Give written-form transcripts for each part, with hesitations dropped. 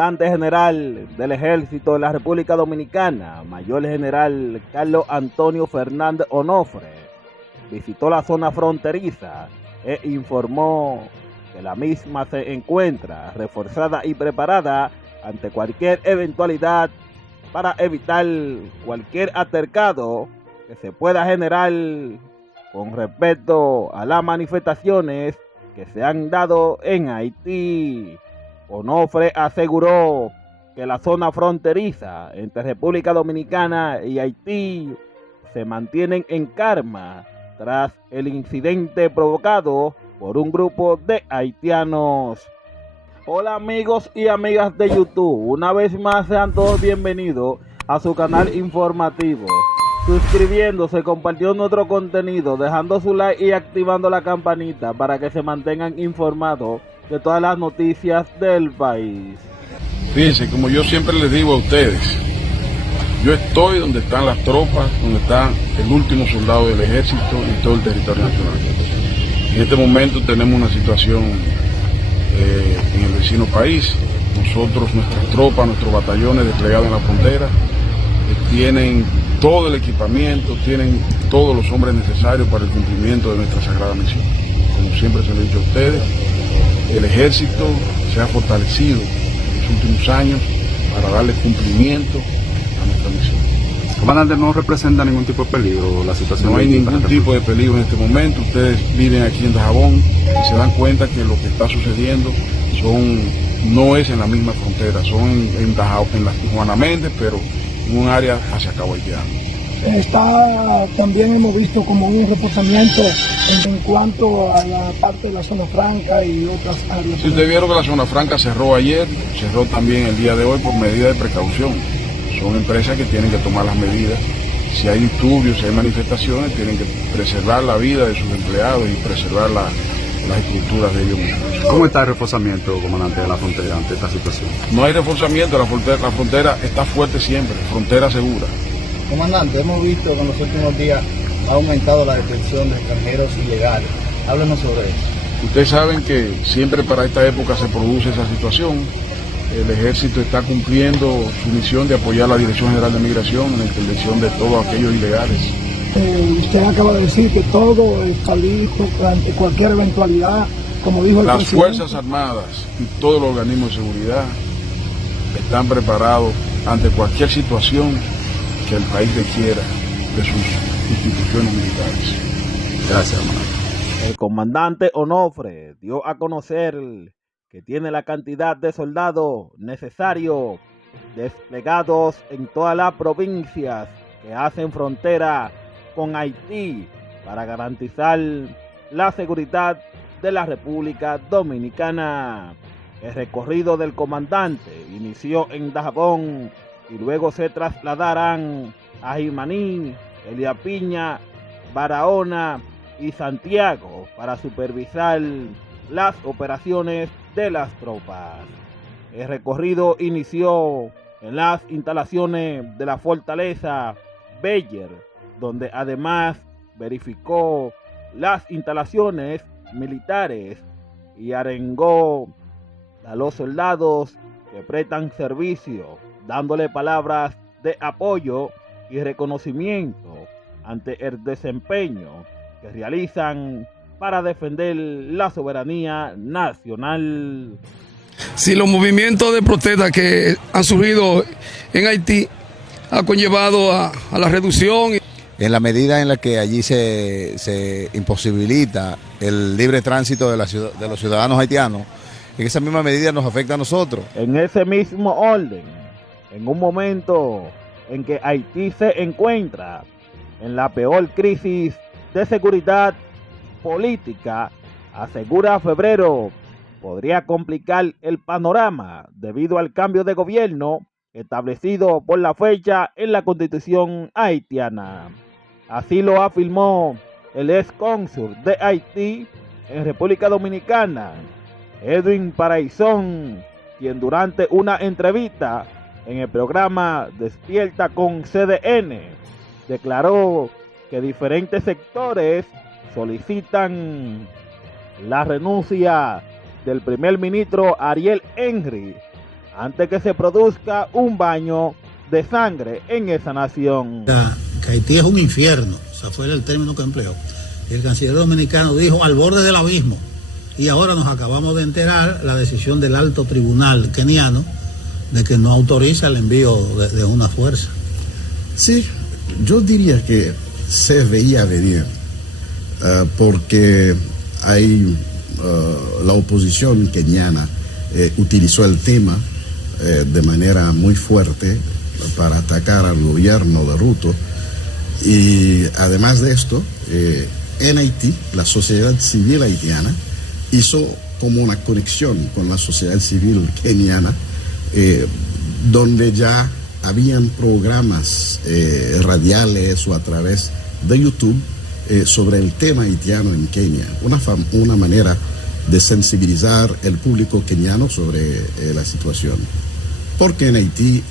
comandante general del Ejército de la República Dominicana, Mayor General Carlos Antonio Fernández Onofre, visitó la zona fronteriza e informó que la misma se encuentra reforzada y preparada ante cualquier eventualidad para evitar cualquier altercado que se pueda generar con respecto a las manifestaciones que se han dado en Haití. Onofre aseguró que la zona fronteriza entre República Dominicana y Haití se mantienen en calma tras el incidente provocado por un grupo de haitianos. Hola amigos y amigas de YouTube, una vez más sean todos bienvenidos a su canal informativo. Suscribiéndose, compartiendo nuestro contenido, dejando su like y activando la campanita para que se mantengan informados de todas las noticias del país. Fíjense, como yo siempre les digo a ustedes, yo estoy donde están las tropas, donde está el último soldado del ejército y todo el territorio nacional. En este momento tenemos una situación en el vecino país. Nosotros, nuestras tropas, nuestros batallones desplegados en la frontera, tienen todo el equipamiento, tienen todos los hombres necesarios para el cumplimiento de nuestra sagrada misión. Como siempre se lo he dicho a ustedes, el ejército se ha fortalecido en los últimos años para darle cumplimiento a nuestra misión. Comandante, ¿no representa ningún tipo de peligro la situación? No hay ningún tipo de peligro en este momento. Ustedes viven aquí en Dajabón y se dan cuenta que lo que está sucediendo no es en la misma frontera, son en Dajabón, en la Juana Méndez, pero en un área hacia Cabo Haitiano. También hemos visto como un reforzamiento en cuanto a la parte de la zona franca y otras áreas. Si ustedes vieron que la zona franca cerró ayer, cerró también el día de hoy por medida de precaución. Son empresas que tienen que tomar las medidas. Si hay disturbios, si hay manifestaciones, tienen que preservar la vida de sus empleados y preservar las estructuras de ellos mismos. ¿Cómo está el reforzamiento, comandante, de la frontera ante esta situación? No hay reforzamiento, la frontera está fuerte siempre, frontera segura. Comandante, hemos visto que en los últimos días ha aumentado la detención de extranjeros ilegales. Háblenos sobre eso. Ustedes saben que siempre para esta época se produce esa situación. El ejército está cumpliendo su misión de apoyar a la Dirección General de Migración en la interdicción de todos aquellos ilegales. Usted acaba de decir que todo está listo ante cualquier eventualidad, como dijo el presidente. Las Fuerzas Armadas y todos los organismos de seguridad están preparados ante cualquier situación que el país requiera de sus instituciones militares. Gracias, hermano. El comandante Onofre dio a conocer que tiene la cantidad de soldados necesarios desplegados en todas las provincias que hacen frontera con Haití para garantizar la seguridad de la República Dominicana. El recorrido del comandante inició en Dajabón y luego se trasladarán a Jimaní, Elías Piña, Barahona y Santiago para supervisar las operaciones de las tropas. El recorrido inició en las instalaciones de la fortaleza Beller, donde además verificó las instalaciones militares y arengó a los soldados que prestan servicio, dándole palabras de apoyo y reconocimiento ante el desempeño que realizan para defender la soberanía nacional. Si los movimientos de protesta que han surgido en Haití han conllevado a la reducción. En la medida en la que allí se imposibilita el libre tránsito de los ciudadanos haitianos, en esa misma medida nos afecta a nosotros. En ese mismo orden, en un momento en que Haití se encuentra en la peor crisis de seguridad política, asegura Febrero, podría complicar el panorama debido al cambio de gobierno establecido por la fecha en la Constitución haitiana. Así lo afirmó el ex cónsul de Haití en República Dominicana, Edwin Paraizón, quien durante una entrevista en el programa Despierta con CDN declaró que diferentes sectores solicitan la renuncia del primer ministro Ariel Henry antes que se produzca un baño de sangre en esa nación. Que Haití es un infierno, o sea, fue el término que empleó. Y el canciller dominicano dijo al borde del abismo. Y ahora nos acabamos de enterar la decisión del alto tribunal keniano de que no autoriza el envío de una fuerza. Sí, yo diría que se veía venir, porque hay la oposición keniana utilizó el tema de manera muy fuerte para atacar al gobierno de Ruto, y además de esto, en Haití, la sociedad civil haitiana hizo como una conexión con la sociedad civil keniana, donde ya habían programas radiales o a través de YouTube sobre el tema haitiano en Kenia, una manera de sensibilizar el público keniano sobre la situación. Porque en Haití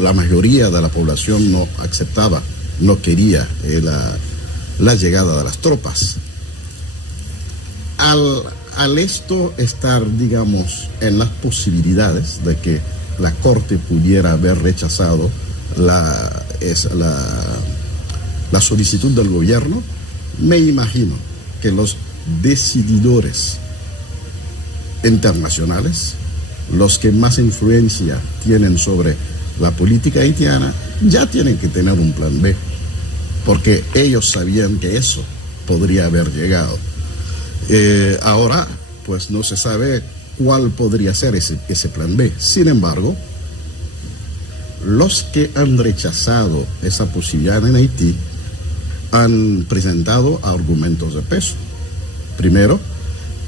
la mayoría de la población no aceptaba, no quería la llegada de las tropas. Al esto estar, digamos, en las posibilidades de que la Corte pudiera haber rechazado la solicitud del gobierno, me imagino que los decididores internacionales, los que más influencia tienen sobre la política haitiana, ya tienen que tener un plan B, porque ellos sabían que eso podría haber llegado. Ahora, pues no se sabe cuál podría ser ese plan B. Sin embargo, los que han rechazado esa posibilidad en Haití han presentado argumentos de peso. Primero,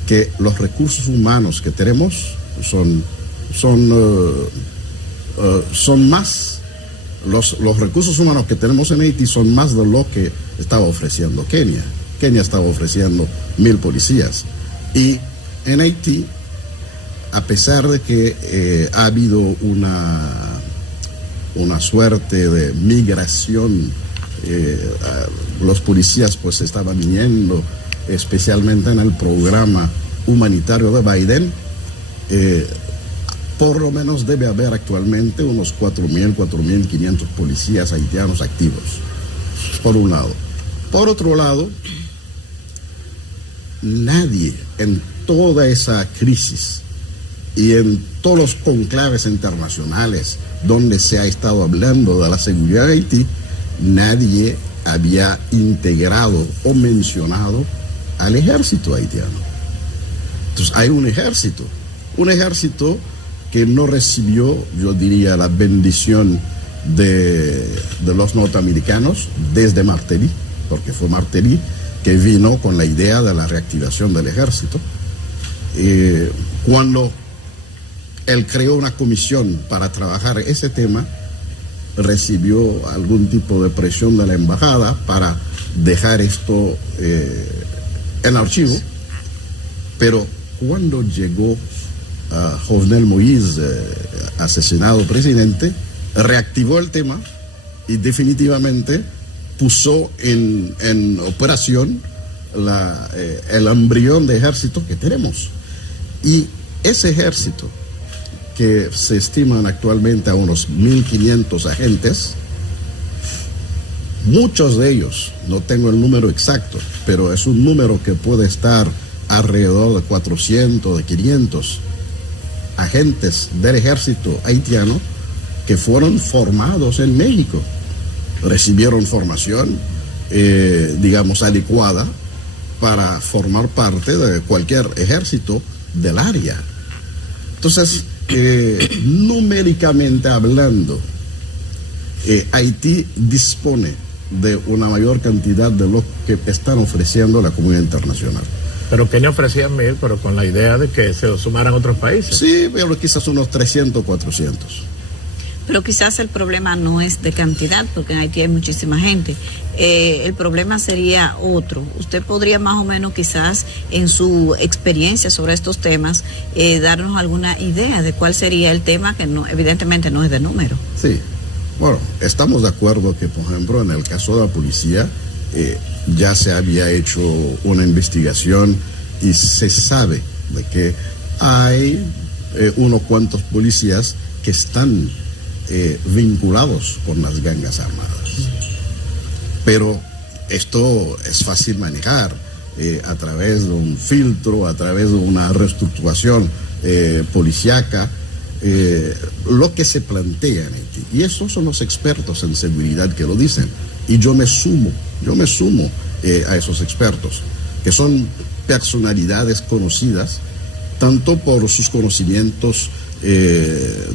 que los recursos humanos que tenemos son más, los recursos humanos que tenemos en Haití son más de lo que estaba ofreciendo Kenia. Kenia estaba ofreciendo 1,000 policías. Y en Haití, a pesar de que ha habido una suerte de migración, los policías pues estaban viniendo, especialmente en el programa humanitario de Biden, por lo menos debe haber actualmente unos 4,500 policías haitianos activos, por un lado. Por otro lado, nadie en toda esa crisis y en todos los conclaves internacionales donde se ha estado hablando de la seguridad de Haití, nadie había integrado o mencionado al ejército haitiano. Entonces hay un ejército que no recibió, yo diría, la bendición de los norteamericanos desde Martelly, porque fue Martelly que vino con la idea de la reactivación del ejército. Cuando él creó una comisión para trabajar ese tema, recibió algún tipo de presión de la embajada para dejar esto en archivo, pero cuando llegó Jovenel Moïse, asesinado presidente, reactivó el tema y definitivamente puso en operación el embrión de ejército que tenemos. Y ese ejército, que se estiman actualmente a unos 1,500 agentes, muchos de ellos, no tengo el número exacto, pero es un número que puede estar alrededor de 400, de 500 agentes del ejército haitiano que fueron formados en México. Recibieron formación, digamos, adecuada para formar parte de cualquier ejército del área. Entonces, numéricamente hablando, Haití dispone de una mayor cantidad de lo que están ofreciendo la comunidad internacional. Pero Kenia ofrecía 1,000, pero con la idea de que se sumaran otros países. Sí, pero quizás unos 300, 400. Pero quizás el problema no es de cantidad, porque en Haití hay muchísima gente. El problema sería otro. Usted podría más o menos quizás en su experiencia sobre estos temas darnos alguna idea de cuál sería el tema, que no, evidentemente no es de número. Sí, bueno, estamos de acuerdo que, por ejemplo, en el caso de la policía, ya se había hecho una investigación y se sabe de que hay unos cuantos policías que están vinculados con las gangas armadas. Pero esto es fácil manejar a través de un filtro, a través de una reestructuración policíaca, lo que se plantea en Haití. Y estos son los expertos en seguridad que lo dicen. Y yo me sumo a esos expertos, que son personalidades conocidas, tanto por sus conocimientos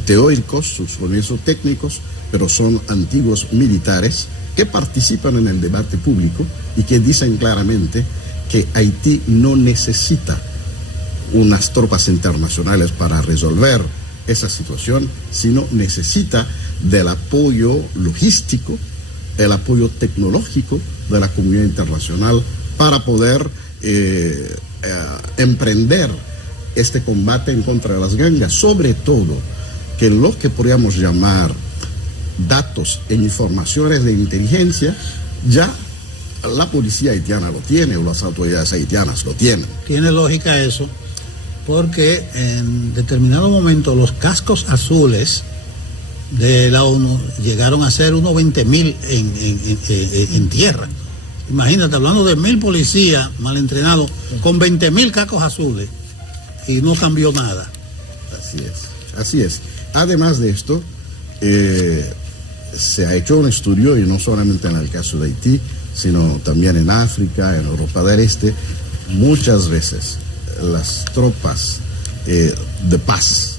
teóricos, sus conocimientos técnicos, pero son antiguos militares que participan en el debate público y que dicen claramente que Haití no necesita unas tropas internacionales para resolver esa situación, sino necesita del apoyo logístico, el apoyo tecnológico de la comunidad internacional para poder emprender este combate en contra de las gangas, sobre todo que lo que podríamos llamar datos e informaciones de inteligencia, ya la policía haitiana lo tiene, o las autoridades haitianas lo tienen. Tiene lógica eso, porque en determinado momento los cascos azules de la ONU llegaron a ser unos 20.000 en tierra. Imagínate, hablando de 1.000 policías mal entrenados con 20.000 cascos azules, y no cambió nada. Así es. Además de esto, se ha hecho un estudio, y no solamente en el caso de Haití, sino también en África, en Europa del Este. Muchas veces las tropas de paz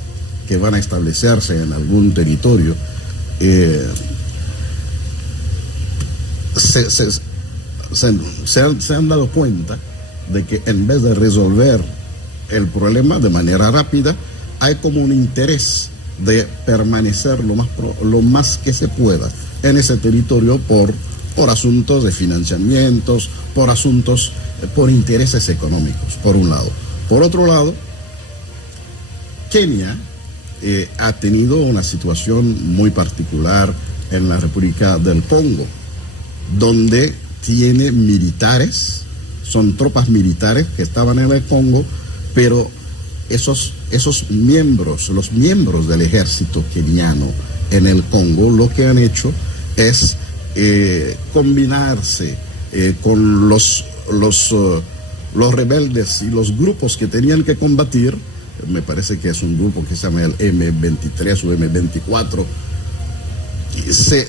que van a establecerse en algún territorio se han dado cuenta de que en vez de resolver el problema de manera rápida, hay como un interés de permanecer lo más que se pueda en ese territorio por asuntos de financiamientos, por intereses económicos, por un lado. Por otro lado, Kenia ha tenido una situación muy particular en la República del Congo, donde tiene militares, son tropas militares que estaban en el Congo, pero esos miembros, los miembros del ejército keniano en el Congo, lo que han hecho es combinarse con los rebeldes y los grupos que tenían que combatir. Me parece que es un grupo que se llama el M23 o M24. Se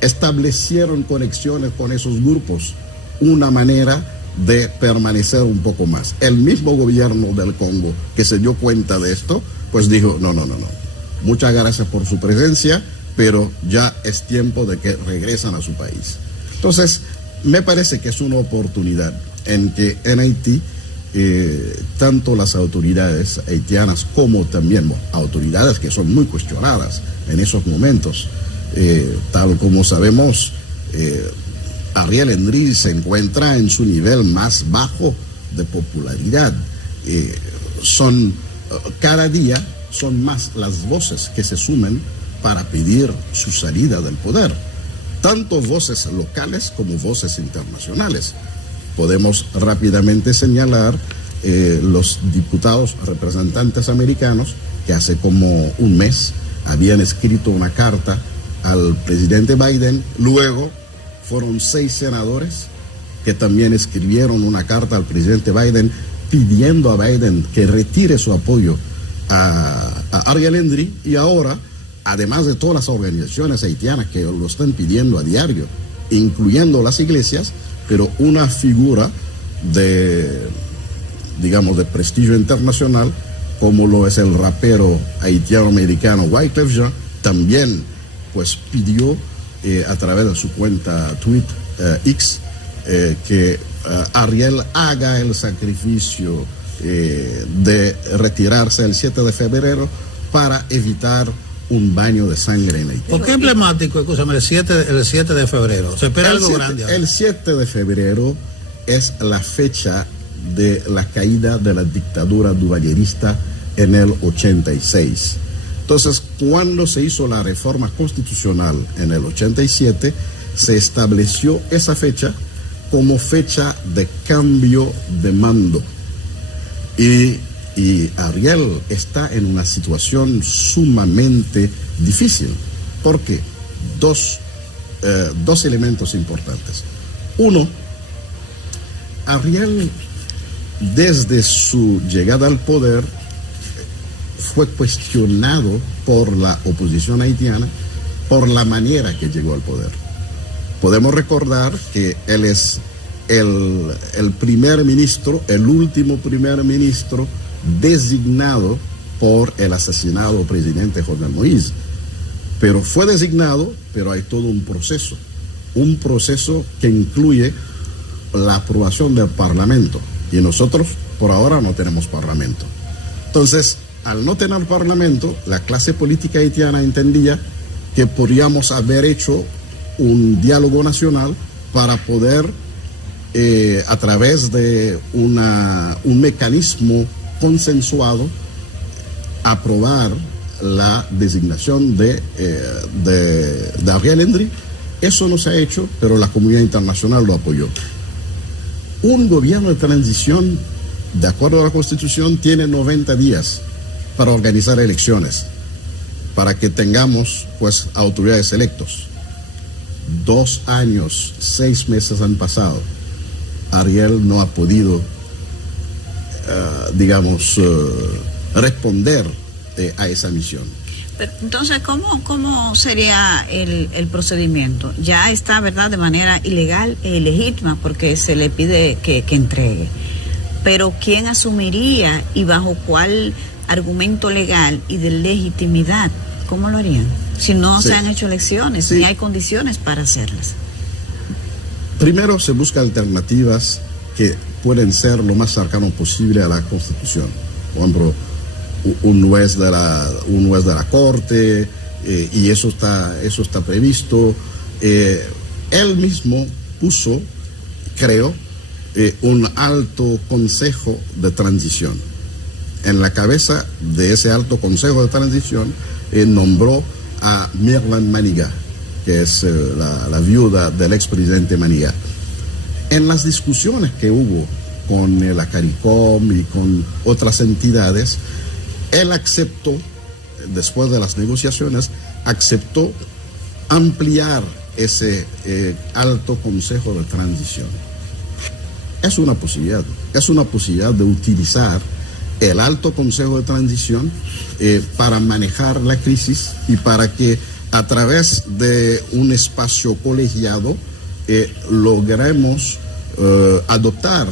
establecieron conexiones con esos grupos, una manera de permanecer un poco más. El mismo gobierno del Congo, que se dio cuenta de esto, pues dijo, no, muchas gracias por su presencia, pero ya es tiempo de que regresen a su país. Entonces, me parece que es una oportunidad en que en Haití, tanto las autoridades haitianas como también autoridades que son muy cuestionadas en esos momentos, tal como sabemos, Ariel Henry se encuentra en su nivel más bajo de popularidad. Cada día son más las voces que se sumen para pedir su salida del poder, tanto voces locales como voces internacionales. Podemos rápidamente señalar los diputados representantes americanos que hace como un mes habían escrito una carta al presidente Biden. Luego fueron 6 senadores que también escribieron una carta al presidente Biden pidiendo a Biden que retire su apoyo a Ariel Henry. Y ahora, además de todas las organizaciones haitianas que lo están pidiendo a diario, incluyendo las iglesias, pero una figura de prestigio internacional, como lo es el rapero haitiano-americano Wyclef Jean, también pues pidió a través de su cuenta X que Ariel haga el sacrificio de retirarse el 7 de febrero para evitar un baño de sangre en Haití. ¿Por qué emblemático, escúchame, el 7 de febrero? ¿Se espera algo grande ahora? El 7 de febrero es la fecha de la caída de la dictadura duvalierista en el 86. Entonces, cuando se hizo la reforma constitucional en el 87, se estableció esa fecha como fecha de cambio de mando. Y Y Ariel está en una situación sumamente difícil. ¿Por qué? Dos elementos importantes. Uno, Ariel, desde su llegada al poder, fue cuestionado por la oposición haitiana por la manera que llegó al poder. Podemos recordar que él es el primer ministro, el último primer ministro designado por el asesinado presidente Jovenel Moïse. Pero fue designado, pero hay todo un proceso que incluye la aprobación del Parlamento. Y nosotros por ahora no tenemos Parlamento. Entonces, al no tener Parlamento, la clase política haitiana entendía que podríamos haber hecho un diálogo nacional para poder, a través de un mecanismo consensuado, aprobar la designación de Ariel Henry. Eso no se ha hecho, pero la comunidad internacional lo apoyó. Un gobierno de transición, de acuerdo a la Constitución, tiene 90 días para organizar elecciones, para que tengamos, pues, autoridades electos. 2 años, 6 meses han pasado. Ariel no ha podido, responder a esa misión. Pero, entonces, ¿cómo sería el procedimiento? Ya está, ¿verdad?, de manera ilegal e ilegítima, porque se le pide que entregue. Pero ¿quién asumiría y bajo cuál argumento legal y de legitimidad? ¿Cómo lo harían? Si no se han hecho elecciones, ni hay condiciones para hacerlas. Primero se busca alternativas que pueden ser lo más cercano posible a la Constitución. Por ejemplo, un juez de la Corte, y eso está previsto. Él mismo puso, creo, un alto consejo de transición. En la cabeza de ese alto consejo de transición nombró a Mirland Manigat, que es la viuda del expresidente Manigat. En las discusiones que hubo con el ACARICOM y con otras entidades, él aceptó, después de las negociaciones, aceptó ampliar ese alto consejo de transición. Es una posibilidad de utilizar el alto consejo de transición para manejar la crisis y para que a través de un espacio colegiado logremos adoptar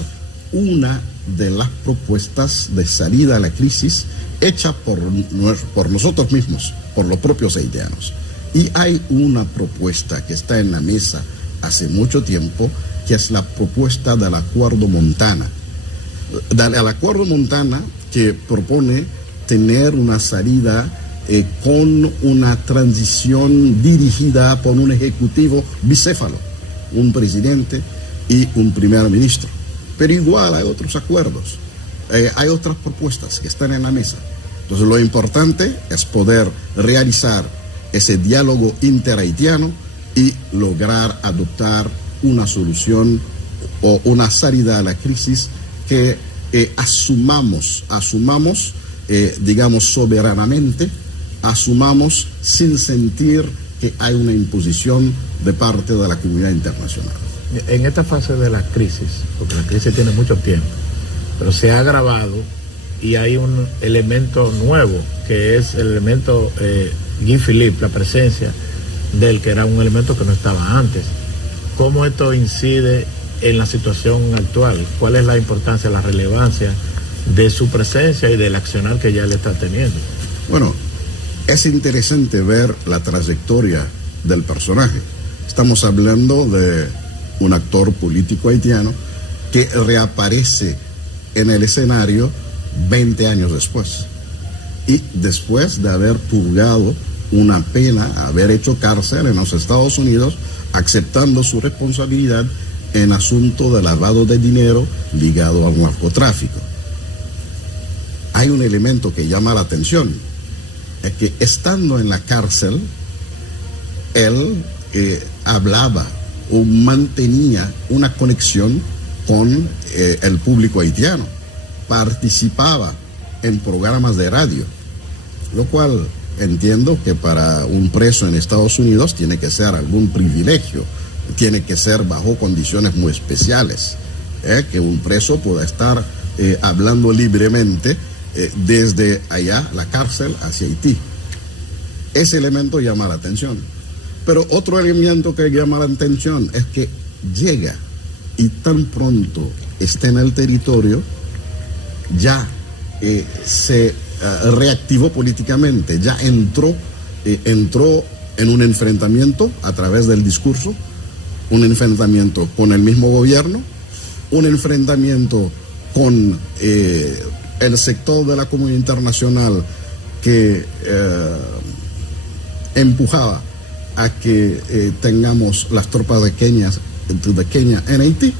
una de las propuestas de salida a la crisis hecha por nosotros mismos, por los propios haitianos. Y hay una propuesta que está en la mesa hace mucho tiempo, que es la propuesta del Acuerdo Montana. El Acuerdo Montana, que propone tener una salida con una transición dirigida por un ejecutivo bicéfalo, un presidente y un primer ministro. Pero igual hay otros acuerdos, hay otras propuestas que están en la mesa. Entonces lo importante es poder realizar ese diálogo interhaitiano y lograr adoptar una solución o una salida a la crisis que asumamos, digamos, soberanamente, asumamos sin sentir que hay una imposición de parte de la comunidad internacional. En esta fase de la crisis, porque la crisis tiene mucho tiempo, pero se ha agravado y hay un elemento nuevo, que es el elemento Guy Philippe, la presencia de él, que era un elemento que no estaba antes. ¿Cómo esto incide en la situación actual? ¿Cuál es la importancia, la relevancia de su presencia y del accionar que ya él está teniendo? Bueno, es interesante ver la trayectoria del personaje. Estamos hablando de un actor político haitiano que reaparece en el escenario 20 años después. Y después de haber purgado una pena, haber hecho cárcel en los Estados Unidos, aceptando su responsabilidad en asunto de lavado de dinero ligado al narcotráfico. Hay un elemento que llama la atención, es que estando en la cárcel, él hablaba o mantenía una conexión con el público haitiano, participaba en programas de radio, lo cual entiendo que para un preso en Estados Unidos tiene que ser algún privilegio, tiene que ser bajo condiciones muy especiales, que un preso pueda estar hablando libremente desde allá, la cárcel, hacia Haití. Ese elemento llama la atención. Pero otro elemento que llama la atención es que llega y tan pronto está en el territorio, ya se reactivó políticamente, ya entró en un enfrentamiento a través del discurso, un enfrentamiento con el mismo gobierno, un enfrentamiento con el sector de la comunidad internacional que empujaba a que tengamos las tropas de Kenia en Haití.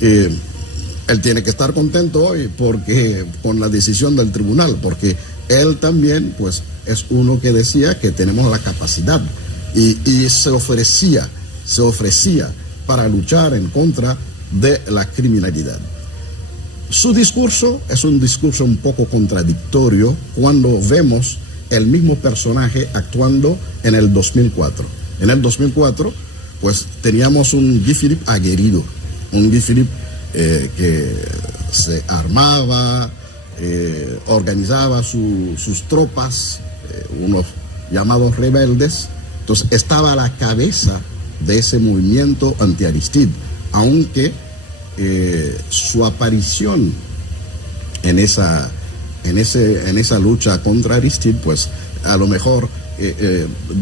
Él tiene que estar contento hoy porque con la decisión del tribunal, porque él también pues es uno que decía que tenemos la capacidad y se ofrecía para luchar en contra de la criminalidad. Su discurso es un discurso un poco contradictorio cuando vemos el mismo personaje actuando en el 2004. En el 2004 pues teníamos un Guy Philippe aguerrido, un Guy Philippe que se armaba, organizaba sus tropas, unos llamados rebeldes. Entonces estaba a la cabeza de ese movimiento anti-Aristide, aunque su aparición en esa lucha contra Aristide, pues a lo mejor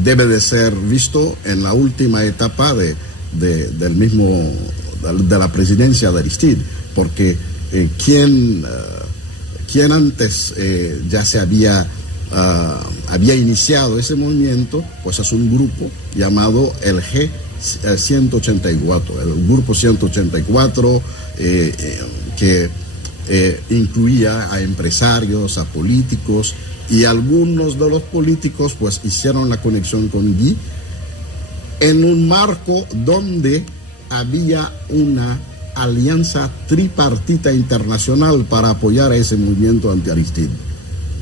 debe de ser visto en la última etapa de la presidencia de Aristide, porque quien antes ya se había iniciado ese movimiento, pues es un grupo llamado el G184, el grupo 184, que incluía a empresarios, a políticos, y algunos de los políticos pues hicieron la conexión con Guy en un marco donde había una alianza tripartita internacional para apoyar a ese movimiento anti-Aristide.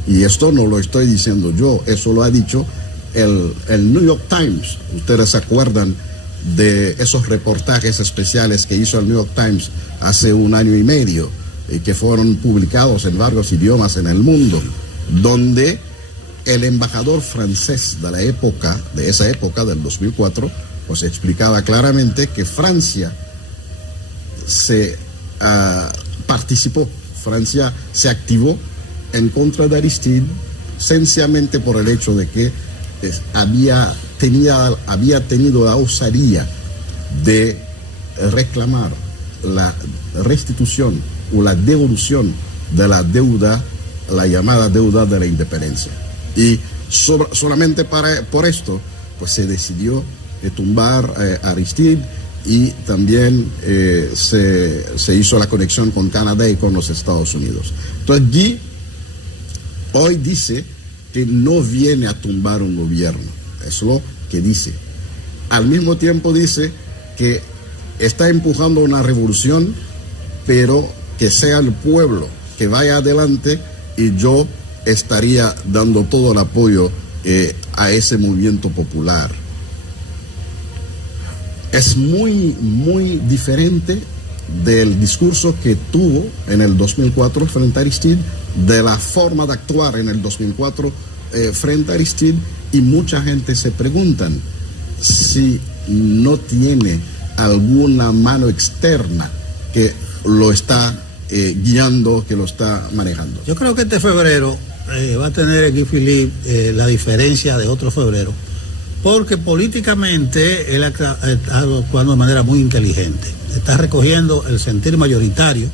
Y esto no lo estoy diciendo yo, eso lo ha dicho el New York Times. Ustedes se acuerdan de esos reportajes especiales que hizo el New York Times hace 1 año y medio, y que fueron publicados en varios idiomas en el mundo, donde el embajador francés de esa época, del 2004, pues explicaba claramente que Francia Francia se activó en contra de Aristide sencillamente por el hecho de que había tenido la osadía de reclamar la restitución o la devolución de la deuda, la llamada deuda de la independencia. Y solamente por esto pues se decidió tumbar a Aristide, y también se hizo la conexión con Canadá y con los Estados Unidos. Entonces Guy hoy dice que no viene a tumbar un gobierno, es lo que dice. Al mismo tiempo dice que está empujando una revolución, pero que sea el pueblo que vaya adelante, y yo estaría dando todo el apoyo a ese movimiento popular. Es muy, muy diferente del discurso que tuvo en el 2004 frente a Aristide, de la forma de actuar en el 2004 frente a Aristide, y mucha gente se preguntan si no tiene alguna mano externa que lo está guiando, que lo está manejando. Yo creo que este febrero va a tener Guy Philippe la diferencia de otro febrero, porque políticamente él está actuando de manera muy inteligente, está recogiendo el sentir mayoritario,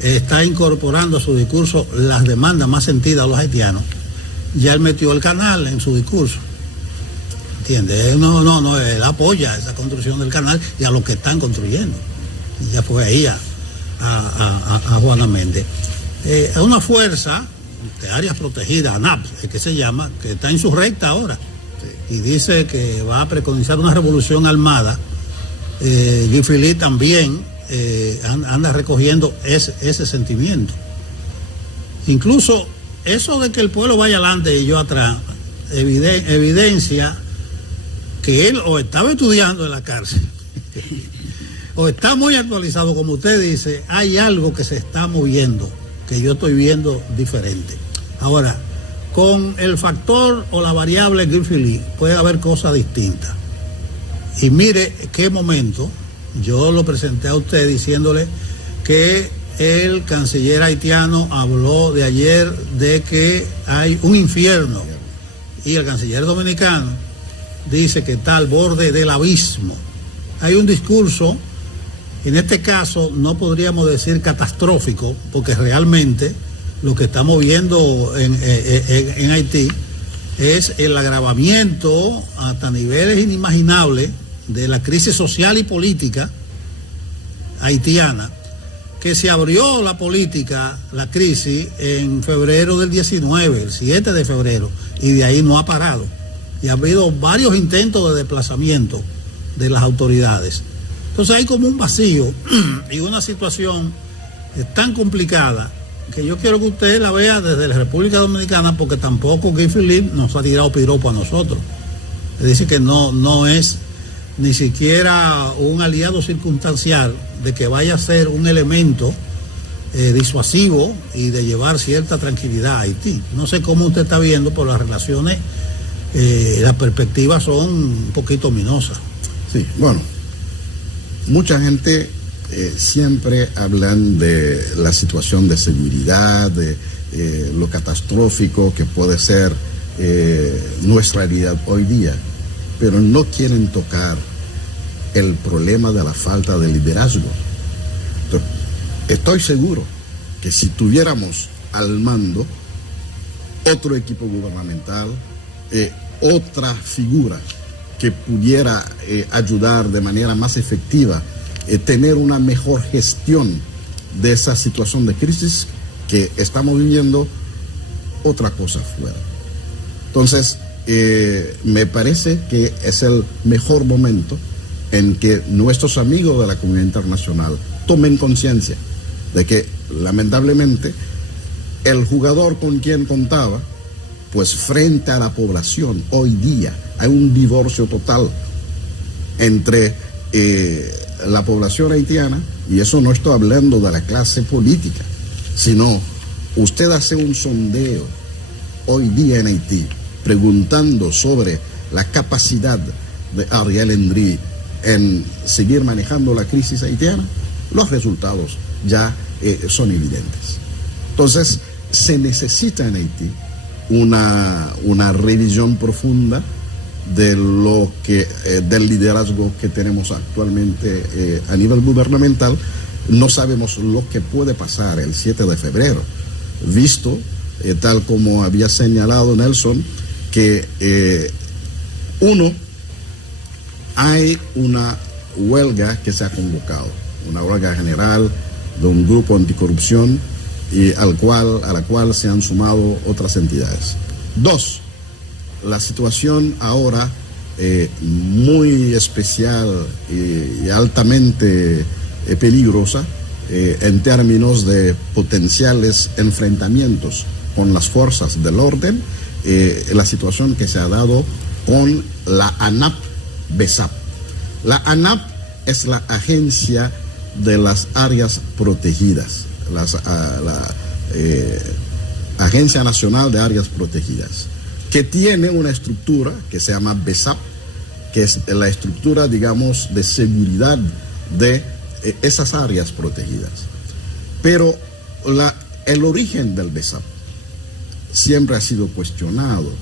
está incorporando a su discurso las demandas más sentidas a los haitianos. Ya él metió el canal en su discurso, ¿entiendes? No, él apoya esa construcción del canal y a los que están construyendo. Y ya fue ahí a Juana Méndez. Es una fuerza de áreas protegidas, ANAP, que se llama, que está insurrecta ahora. Y dice que va a preconizar una revolución armada. Guy Philippe también anda recogiendo ese sentimiento. Incluso eso de que el pueblo vaya adelante y yo atrás, evidencia que él o estaba estudiando en la cárcel o está muy actualizado, como usted dice. Hay algo que se está moviendo, que yo estoy viendo diferente. Ahora, con el factor o la variable Guy Philippe puede haber cosas distintas. Y mire qué momento, yo lo presenté a usted diciéndole que el canciller haitiano habló de ayer de que hay un infierno, y el canciller dominicano dice que está al borde del abismo. Hay un discurso, en este caso no podríamos decir catastrófico, porque realmente lo que estamos viendo en Haití es el agravamiento hasta niveles inimaginables de la crisis social y política haitiana, que se abrió la política, la crisis, en febrero del 19, el 7 de febrero, y de ahí no ha parado. Y ha habido varios intentos de desplazamiento de las autoridades. Entonces hay como un vacío y una situación tan complicada que yo quiero que usted la vea desde la República Dominicana, porque tampoco Guy Philippe nos ha tirado piropo a nosotros. Le dice que no es ni siquiera un aliado circunstancial de que vaya a ser un elemento disuasivo y de llevar cierta tranquilidad a Haití. No sé cómo usted está viendo, pero las relaciones, las perspectivas son un poquito ominosas. Sí, bueno, mucha gente siempre hablan de la situación de seguridad, de lo catastrófico que puede ser nuestra realidad hoy día, pero no quieren tocar el problema de la falta de liderazgo. Entonces, estoy seguro que si tuviéramos al mando otro equipo gubernamental, otra figura que pudiera ayudar de manera más efectiva, tener una mejor gestión de esa situación de crisis que estamos viviendo, otra cosa fuera. Entonces, me parece que es el mejor momento en que nuestros amigos de la comunidad internacional tomen conciencia de que, lamentablemente, el jugador con quien contaba, pues frente a la población hoy día hay un divorcio total entre la población haitiana, y eso no estoy hablando de la clase política, sino usted hace un sondeo hoy día en Haití preguntando sobre la capacidad de Ariel Henry en seguir manejando la crisis haitiana, los resultados ya son evidentes. Entonces, se necesita en Haití una revisión profunda de lo que del liderazgo que tenemos actualmente a nivel gubernamental. No sabemos lo que puede pasar el 7 de febrero, visto, tal como había señalado Nelson, que hay una huelga que se ha convocado, una huelga general de un grupo anticorrupción y a la cual se han sumado otras entidades. 2, la situación ahora muy especial y altamente peligrosa en términos de potenciales enfrentamientos con las fuerzas del orden, la situación que se ha dado con la ANAP-BESAP. La ANAP es la agencia de las áreas protegidas, la Agencia Nacional de Áreas Protegidas, que tiene una estructura que se llama BESAP, que es la estructura, digamos, de seguridad de esas áreas protegidas. Pero el origen del BESAP siempre ha sido cuestionado,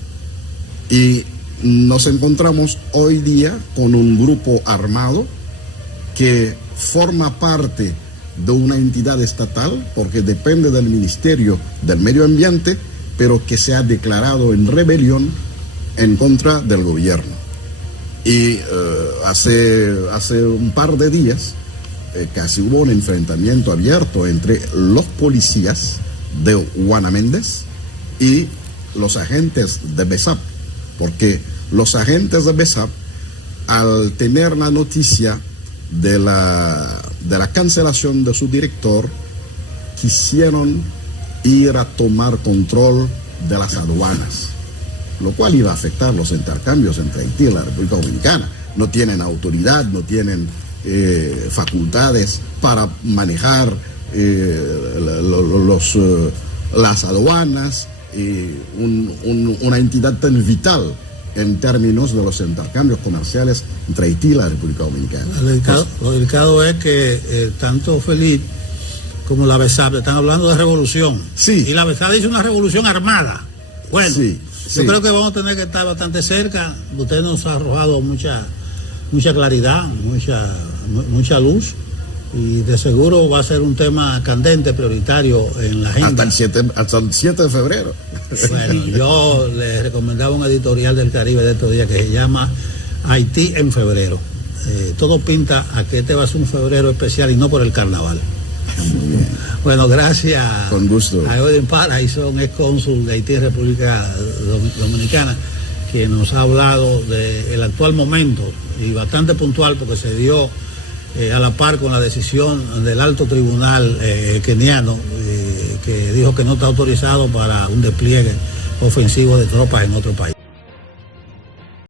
y nos encontramos hoy día con un grupo armado que forma parte de una entidad estatal, porque depende del Ministerio del Medio Ambiente, pero que se ha declarado en rebelión en contra del gobierno. Y hace un par de días casi hubo un enfrentamiento abierto entre los policías de Juana Méndez y los agentes de BESAP, porque los agentes de BESAP, al tener la noticia de la cancelación de su director, quisieron ir a tomar control de las aduanas, lo cual iba a afectar los intercambios entre Haití y la República Dominicana. No tienen autoridad, no tienen facultades para manejar las aduanas, una entidad tan vital en términos de los intercambios comerciales entre Haití y la República Dominicana. Lo delicado es que tanto Felipe como la BESAP están hablando de revolución. Sí. Y la BESAP dice una revolución armada. Bueno, sí. Yo creo que vamos a tener que estar bastante cerca. Usted nos ha arrojado mucha claridad, mucha luz. Y de seguro va a ser un tema candente, prioritario en la agenda. Hasta el 7 de febrero. Bueno, yo le recomendaba un editorial del Caribe de estos días que se llama Haití en febrero. Todo pinta a que este va a ser un febrero especial y no por el carnaval. Bueno, gracias. Con gusto. A Edwin Paraison, ex cónsul de Haití, República Dominicana, que nos ha hablado del actual momento y bastante puntual porque se dio a la par con la decisión del alto tribunal keniano que dijo que no está autorizado para un despliegue ofensivo de tropas en otro país.